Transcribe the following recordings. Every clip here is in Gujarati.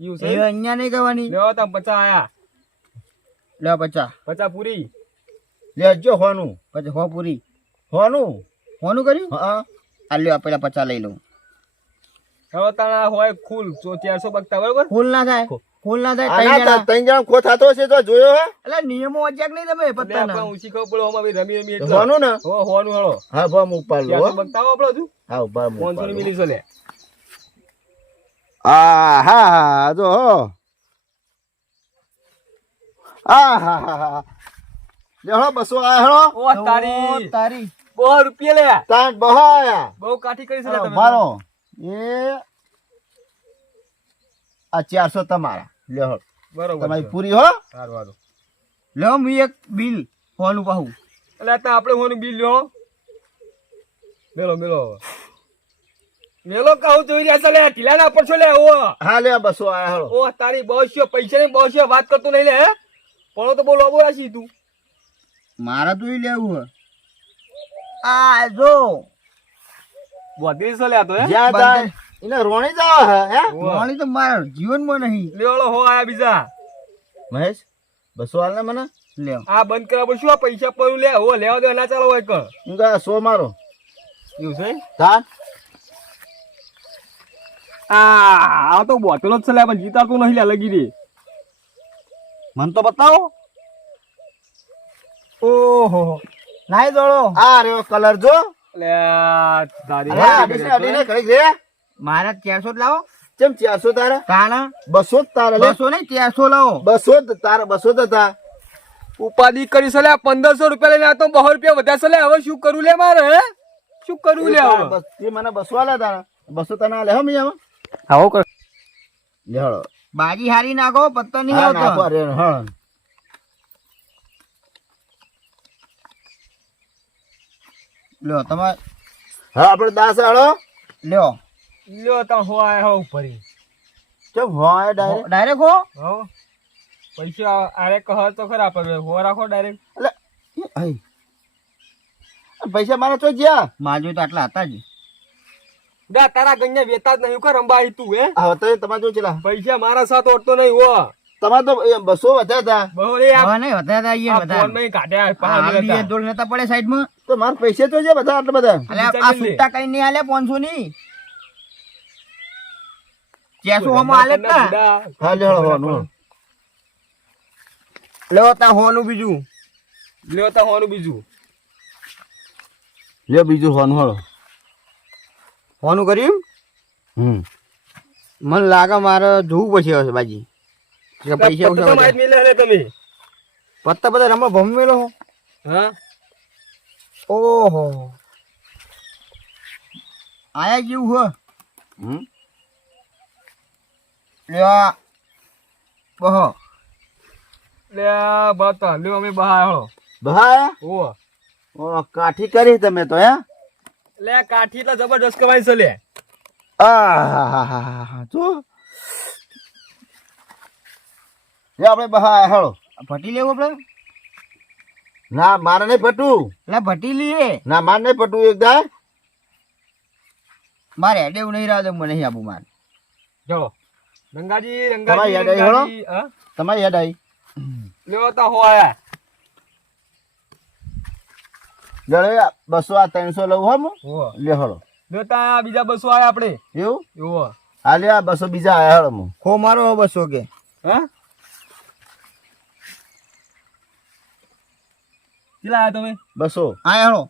યું એ છે અહીંયા નહીં કરવાની. લેવો તા 50 આયા લે 50. 50 પૂરી લેજો હોનું પછી હો પૂરી. હોનું હોનું કર્યું? હા આ લ્યો, આ પેલા 50 લઈ લઉં. હવે તાણા હોય ફૂલ 400 બગતા બરોબર ફૂલ ના થાય. ફૂલ ના થાય. આના ત્રણ જણા. 3 જણા ખો થતો હશે તો જોયો હે એટલે નિયમો વાંચ્યા કે નહીં તમે એટલે પત્તાના? આપણે ઊંચી ખબર પડે ઓમાં બી રમી રમી એટલે હોનું ને હોનું હળો હા ભા હું ઉપાડ લો 400 બગતા આપણો છું હા ભા હું 500 ની મિલી છે લે આ હા જો આ હા લેહો 200 આ હેળો ઓ તારી તારી. બહુ રૂપિયા લે તાન બહાયા બહુ કાઠી કરી છે લે તમે મારો એ આ 400 તમારા લેહો બરોબર તમારી છે. પૂરી હો સારું સારું લો હું એક બિલ હોનું પાહું. એટલે આ તો આપણે હોનું બિલ લ્યો મેલો મેલો મેલો કહું જોઈ રહ્યા છે લે ઢીલા ના પર છો લે ઓ હા લે 200 આ હેળો ઓ તારી બહુ પૈસા ને બહુ વાત કરતો નહીં લે હે પણ તો બહુ લોબો રાશી તું મારા તો ઈ લેવું હે. આ જો બોધી છે લે આ તો હે જ્યાં જાય એને રોણી જાવ હે વાણી તો મારા જીવનમાં નહીં. લેવાળો હો આયા બીજા મહેશ 200 હાલ ને મને લ્યો. આ બંધ કરવા પર શું આ પૈસા પડું લે હો લેવા દે ના ચાલો હોય કણ હું કહે 100 મારો એવું છે તાન આ તો બોતલો જ છે લે પણ જીતાતું નહીં લે લગી દે મન તો બતાવો ઓહો નાઈ દોડો. આ રહ્યો કલર જો લે તારી અરે અડીને અડીને કરી દે મારા 400 જ લાવો. ચમ 400 તારા કાના 200 જ તારા લે 200 નહીં 400 લાવો. 200 જ તારા 200 જ હતા ઉપાધિ કરી છે લે 1500 રૂપિયા લઈને આ તો 200 રૂપિયા વધ્યા છે લે હવે શું કરું લે મારે હે શું કરવું લે હવે તે મને 200 આલે તારા 200 તને લે હો મી આમાં આવો કર લે હળો બાજી હારી નાખો પત્તા નહીં હા આવતો. નાખો રે હા લ્યો તમારે હા આપણે 10 હળો લ્યો લ્યો તા હો આયા હો ભરી ચમ હોય ડાયરેક્ટ ડાયરેક્ટ હો. હો પૈસા આરે કહો તો ખરા પર હો રાખો ડાયરેક્ટ એટલે આઈ પૈસા મારા ચો જ્યા માજો તો આટલા હતા જ. દા તારા ગણ્યા વેતા જ નહીં કર અંબાઈ તું હે હા તો તમારે જો ચલા પૈસા મારા સાથ ઓટતો નહીં હો તમારે તો 200 વધ્યા હતા બહુ રે આ હવે નહીં વધારે આઈએ ફોન વધારે. માં કાઢ્યા આ પાંચ આલી મિનિટ દોડ નતા પડે સાઈડમાં. તો મારા પૈસા તો છે બધા આટલા બધા અલે આ છૂટા કઈ નહીં આલે 500 ની 400 હોમાં આલે જ ના. હા લે હળો હોનું લ્યો તા હોનું બીજું. લ્યો તા હોનું બીજું લે બીજું હોનું હળો હોનું કર્યું. મને લાગે મારે જોવું પડશે હવે બાજી કે પૈસા પત્તા ઓછા માહિત મિલે લે તમે પત્તા બધા રમવા ભમેલો. હા ઓહો આયા જેવું હો. લ્યો બહો લે બાતા લ્યો અમે બહાર હળો ભાઈ ઓ ઓ કાઠી કરી તમે તો હે લે કાઠી એટલે જબરદસ્ત કમાઈ છે લે આ જો લે આપણે બહાર હેળો ભટી લેવું આપણે. ના મારે નહીં પટવું એટલે ભટી લઈએ. ના મારે નહીં પટવું એક દા મારે હેડેવું નહીં રાહ મને નહીં આપું મારે. ચલો રંગાજી તમારી રંગાજી યાદ આવી હળો? રંગાજી હા તમારી યાદ આવી લ્યો તા હો આયા જડે 200 આ 300 લઉં હો હું ઓ લે હળો લ્યો તા બીજા 200 આયા આપણે એવું એવો હા લે આ 200 બીજા આયા હળો હું ખો મારો 200 કે હા કેટલા આયા તમે 200 આ હેળો.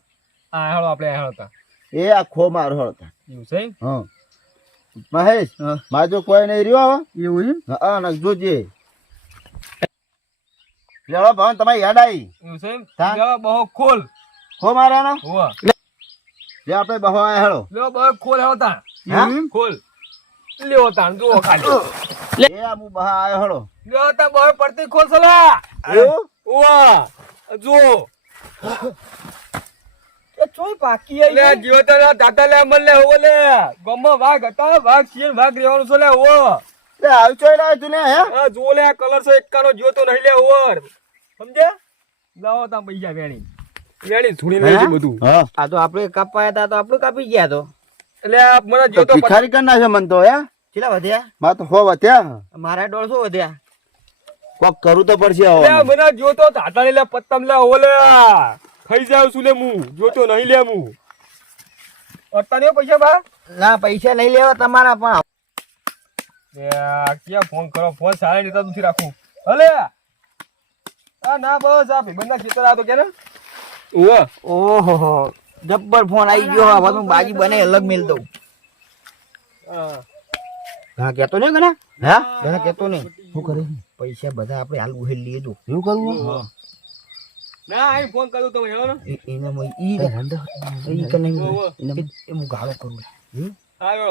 આ હેળો આપણે આ હેળો તા એ આ ખો મારો હળો એવું છે હા મહેશ હા. મારે જો કોઈ નહીં રહ્યો હવે એવું છે. હા ના જોજે લેવા ભાવ તમારી યાદ આવી એવું છે હા. લ્યો બહુ ખોલ ખો મારાનો ઓ લે આપણે બહો આયા હેળો લ્યો બહુ ખોલ હેળો તા હા? ખોલ લ્યો તા જુઓ ખાલી એ આ હું બહા આયો હેળો લ્યો તા બહુ પડતી ખોલ સલા એવું ઓ જુઓ એ ચોય પાકી લે જીવતા દાતા લે મન લે હો લે ગમો વાઘ હતા વાઘ સિંહ વાઘ રેવાનું છે લે હો તે આવી ચોઈ લાવ્યો તું ને હે આ જો લે આ કલર છે એકાનો જીવતો નહીં લે ઓર સમજે લાવો તા પૈસા વેણી વેણી ધૂણી લઈ છે બધું હા આ તો આપણે કાપાયા હતા તો આપણે કાપી ગયા તો. એટલે આ મને તો જીવતો ભિખારી કરી નાખ્યો મન તો હે કેટલા વધ્યા? મારે તો હો વધ્યા મારા 150 વધ્યા. કોક કરવું તો પડશે લે હવે મને જોતો તાતા લે પત્તમ લે ઓલે ખાઈ જાવ છું લે હું જોતો નહીં લે હું અત્યારે પૈસા બા ના પૈસા નહીં લેવા તમારા પણ. ક્યાં ફોન કરો ફોન સારા રીતે નથી રાખું હલે આ ના બસ આ ભાઈબંધના ખેતર આ તો કે ને ઓહો જબ્બર ફોન આવી ગયો. હવે હું બાજી બને અલગ મેલ દઉં. હા કેતો નહીં કને? હા ઘણા કેતો નહીં. શું કરે પૈસા બધા આપણે હાલ ઉહેલ લઈએ તો. એવું કરવું ના અહીં ફોન કરું તમે હેલો ને એના ઈ કને હું ગાળો કરું. હા